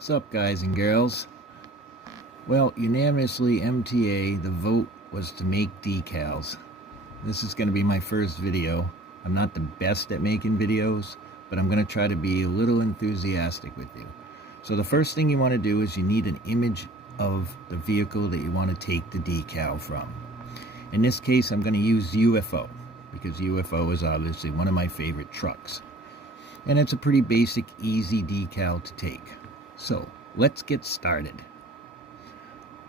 What's up, guys and girls? Well, unanimously MTA, the vote was to make decals. This is going to be my first video. I'm not the best at making videos, but I'm going to try to be a little enthusiastic with you. So the first thing you want to do is you need an image of the vehicle that you want to take the decal from. In this case, I'm going to use U.F.O, because U.F.O is obviously one of my favorite trucks. And it's a pretty basic, easy decal to take. So let's get started.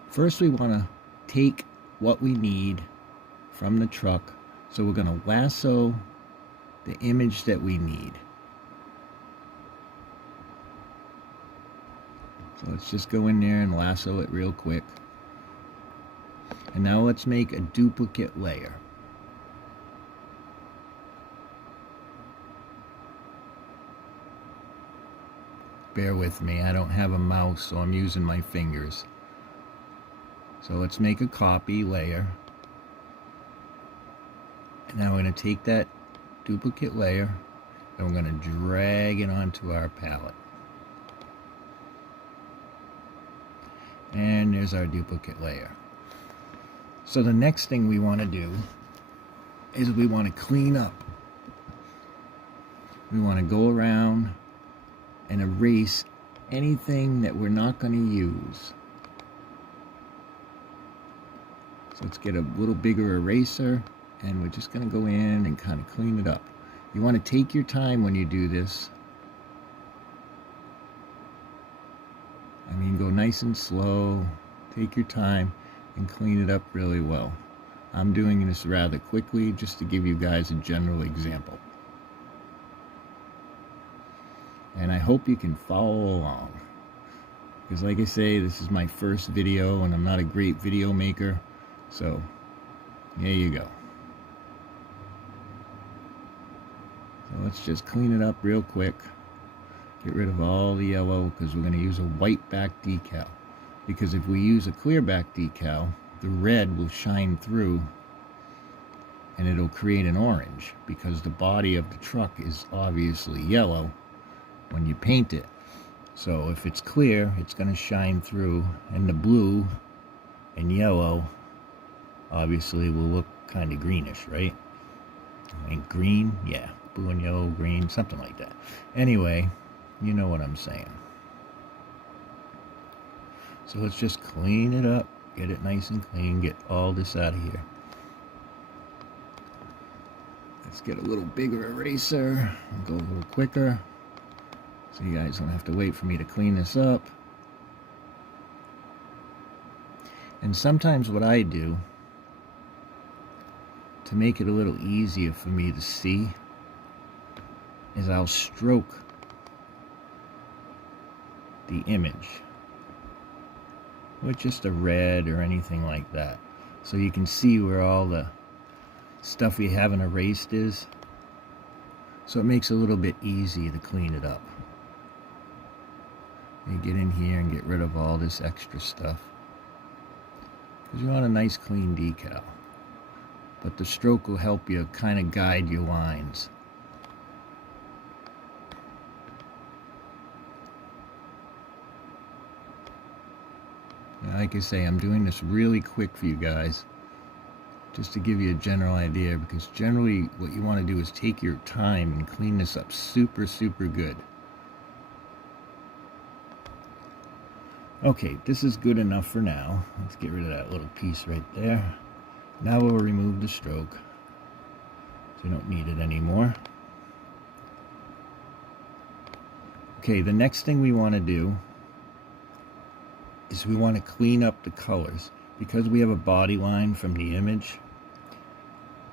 First, we want to take what we need from the truck. So we're going to lasso the image that we need. So let's just go in there and lasso it real quick. And now let's make a duplicate layer. Bear with me, I don't have a mouse, so I'm using my fingers. So let's make a copy layer. And now we're going to take that duplicate layer and we're going to drag it onto our palette. And there's our duplicate layer. So the next thing we want to do is we want to clean up. We want to go around and erase anything that we're not going to use. So let's get a little bigger eraser, and we're just going to go in and kind of clean it up. You want to take your time when you do this. I mean, go nice and slow, take your time, and clean it up really well. I'm doing this rather quickly just to give you guys a general example. And I hope you can follow along. Because like I say, this is my first video and I'm not a great video maker. So, there you go. So let's just clean it up real quick. Get rid of all the yellow because we're going to use a white back decal. Because if we use a clear back decal, the red will shine through and it'll create an orange because the body of the truck is obviously yellow when you paint it. So if it's clear, it's going to shine through, and the blue and yellow obviously will look kind of greenish, right? I mean, green, yeah, blue and yellow, green, something like that. Anyway, you know what I'm saying. So let's just clean it up, get it nice and clean, get all this out of here. Let's get a little bigger eraser and go a little quicker, so you guys don't have to wait for me to clean this up. And sometimes what I do, to make it a little easier for me to see, is I'll stroke the image with just a red or anything like that, so you can see where all the stuff we haven't erased is. So it makes it a little bit easier to clean it up. You get in here and get rid of all this extra stuff, because you want a nice clean decal. But the stroke will help you kind of guide your lines. Now, like I say, I'm doing this really quick for you guys, just to give you a general idea, because generally what you want to do is take your time and clean this up super good. Okay, this is good enough for now. Let's get rid of that little piece right there. Now we'll remove the stroke, so we don't need it anymore. Okay, the next thing we want to do is we want to clean up the colors. Because we have a body line from the image,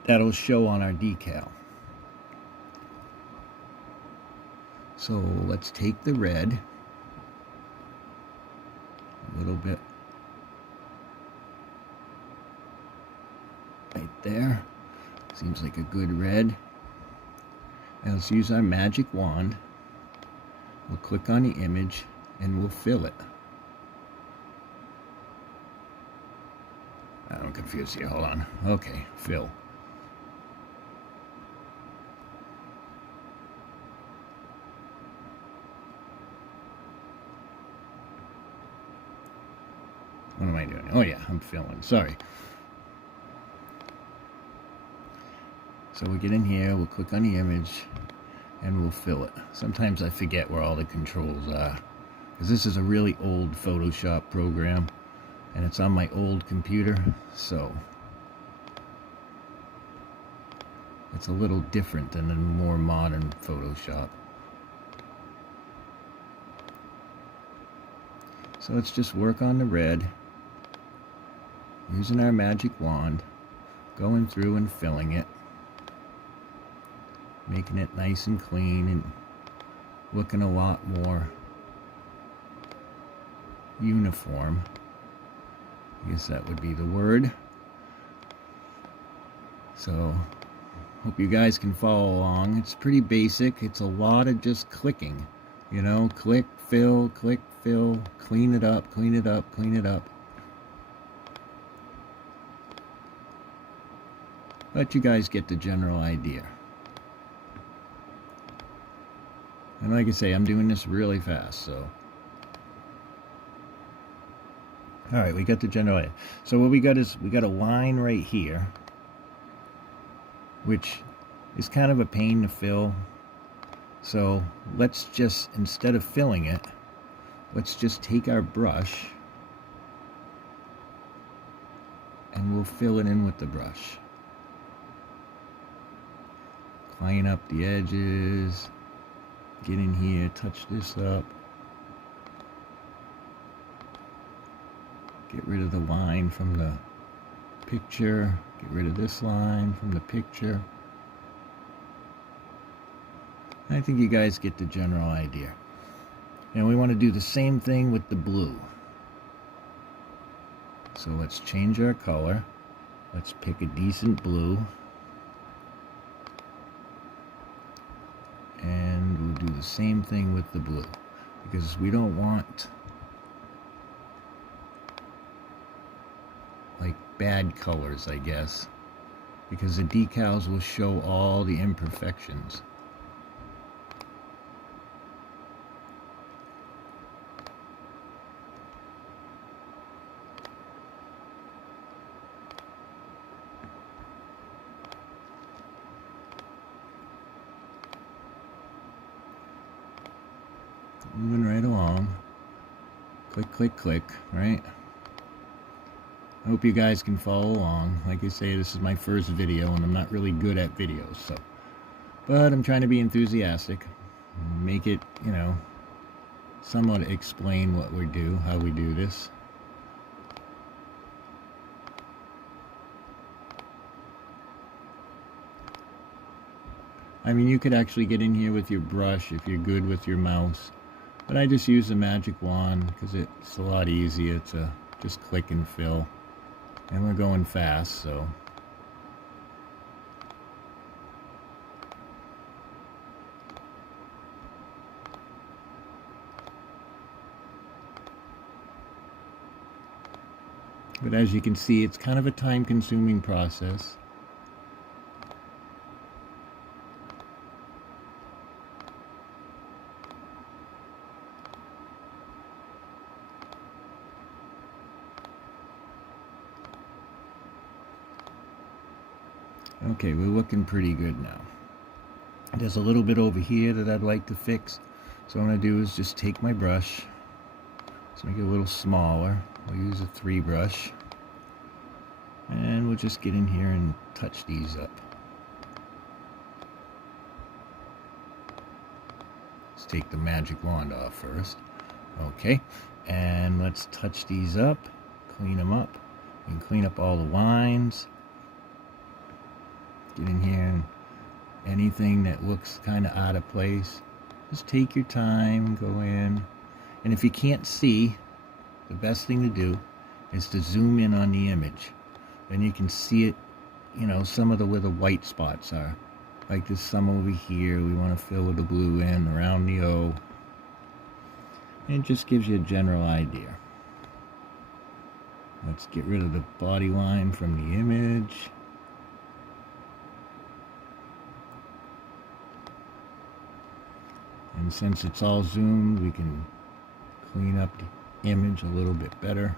that'll show on our decal. So let's take the red, a little bit right there, seems like a good red. And let's use our magic wand. We'll click on the image and we'll fill it. I'm confused here, hold on. Okay, fill. What am I doing? Oh yeah, I'm filling. Sorry. So we'll get in here, we'll click on the image, and we'll fill it. Sometimes I forget where all the controls are, because this is a really old Photoshop program, and it's on my old computer, so it's a little different than the more modern Photoshop. So let's just work on the red, using our magic wand, going through and filling it, making it nice and clean and looking a lot more uniform. I guess that would be the word. So, hope you guys can follow along. It's pretty basic. It's a lot of just clicking. You know, click, fill, clean it up, clean it up, clean it up. But you guys get the general idea. And like I say, I'm doing this really fast, so. Alright, we got the general idea. So what we got is, we got a line right here, which is kind of a pain to fill. So let's just, instead of filling it, let's just take our brush and we'll fill it in with the brush. Clean up the edges. Get in here, touch this up. Get rid of the line from the picture. Get rid of this line from the picture. I think you guys get the general idea. And we want to do the same thing with the blue. So let's change our color. Let's pick a decent blue. And we'll do the same thing with the blue, because we don't want like bad colors, I guess, because the decals will show all the imperfections. Moving right along. Click, click, click, right? I hope you guys can follow along. Like I say, this is my first video, and I'm not really good at videos, so. But I'm trying to be enthusiastic. Make it, you know, somewhat explain what we do, how we do this. I mean, you could actually get in here with your brush if you're good with your mouse. But I just use the magic wand because it's a lot easier to just click and fill. And we're going fast, so. But as you can see, it's kind of a time-consuming process. Okay, we're looking pretty good now. There's a little bit over here that I'd like to fix. So what I'm going to do is just take my brush. Let's make it a little smaller. We'll use a 3 brush. And we'll just get in here and touch these up. Let's take the magic wand off first. Okay, and let's touch these up, clean them up. You can clean up all the lines. Get in here and anything that looks kind of out of place, just take your time, go in. And if you can't see, the best thing to do is to zoom in on the image. Then you can see it, you know, some of the where the white spots are. Like there's some over here we want to fill with the blue in, around the O. And it just gives you a general idea. Let's get rid of the body line from the image. And since it's all zoomed, we can clean up the image a little bit better.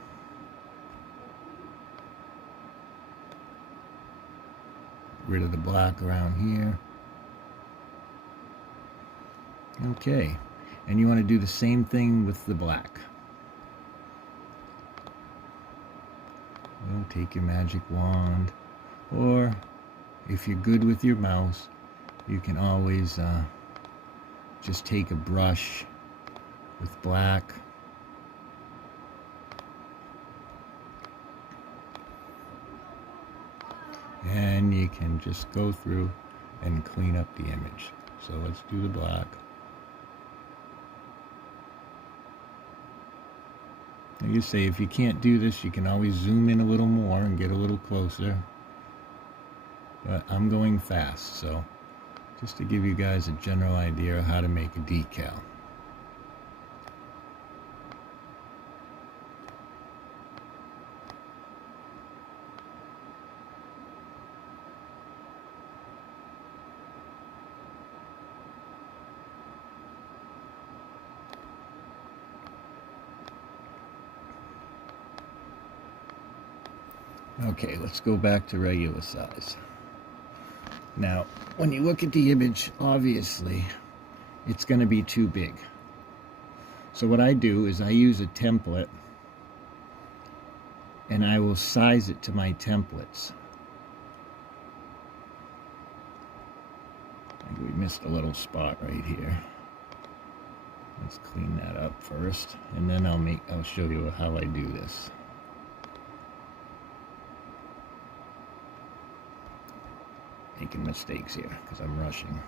rid of the black around here. Okay, and you want to do the same thing with the black. Well, take your magic wand, or if you're good with your mouse, you can always just take a brush with black and you can just go through and clean up the image. So let's do the black. Like you say, if you can't do this, you can always zoom in a little more and get a little closer. But I'm going fast, so just to give you guys a general idea of how to make a decal. Okay, let's go back to regular size. Now, when you look at the image, obviously, it's going to be too big. So what I do is I use a template, and I will size it to my templates. I think we missed a little spot right here. Let's clean that up first, and then I'll show you how I do this. Making mistakes here because I'm rushing.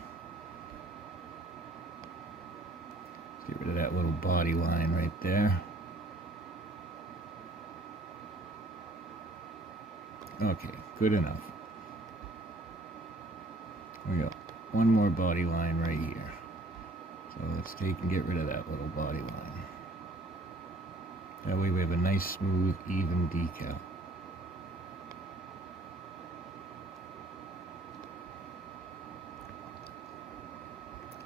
Let's get rid of that little body line right there. Okay, good enough. There we go. One more body line right here. So let's take and get rid of that little body line. That way we have a nice, smooth, even decal.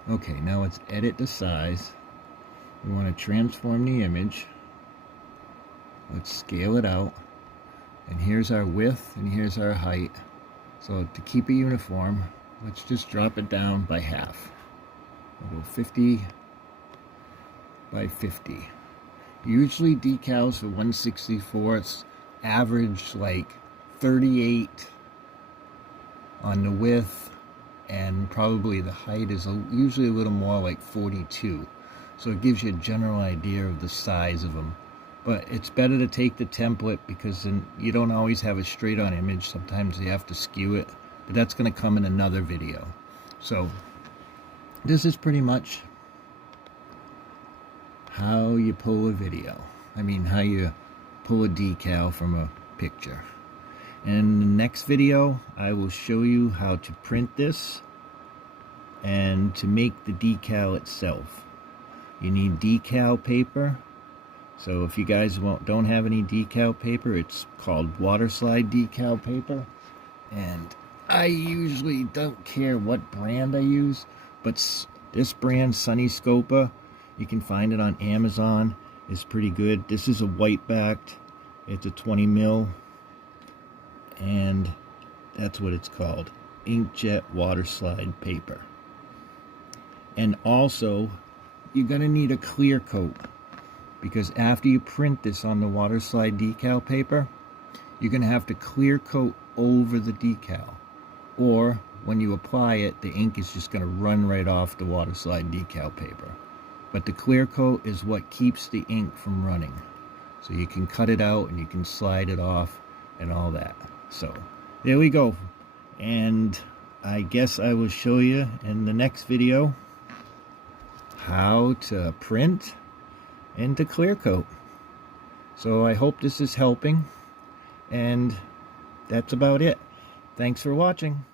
Okay, now let's edit the size. We want to transform the image. Let's scale it out. And here's our width and here's our height. So to keep it uniform, let's just drop it down by half. We'll go 50 by 50. Usually decals for 1/64 average like 38 on the width, and probably the height is usually a little more like 42. So it gives you a general idea of the size of them. But it's better to take the template because then you don't always have a straight on image. Sometimes you have to skew it, but that's going to come in another video. So this is pretty much how you pull a video. I mean, how you pull a decal from a picture. In the next video, I will show you how to print this and to make the decal itself. You need decal paper. So if you guys don't have any decal paper, it's called Waterslide decal paper. And I usually don't care what brand I use, but this brand, Sunny Scopa, you can find it on Amazon, is pretty good. This is a white backed. It's a 20 mil. And that's what it's called, inkjet Waterslide paper. And also, you're going to need a clear coat, because after you print this on the Waterslide decal paper, you're going to have to clear coat over the decal, or when you apply it, the ink is just going to run right off the Waterslide decal paper. But the clear coat is what keeps the ink from running, so you can cut it out and you can slide it off and all that. So there we go, and I guess I will show you in the next video how to print and to clear coat. So I hope this is helping, and that's about it. Thanks for watching.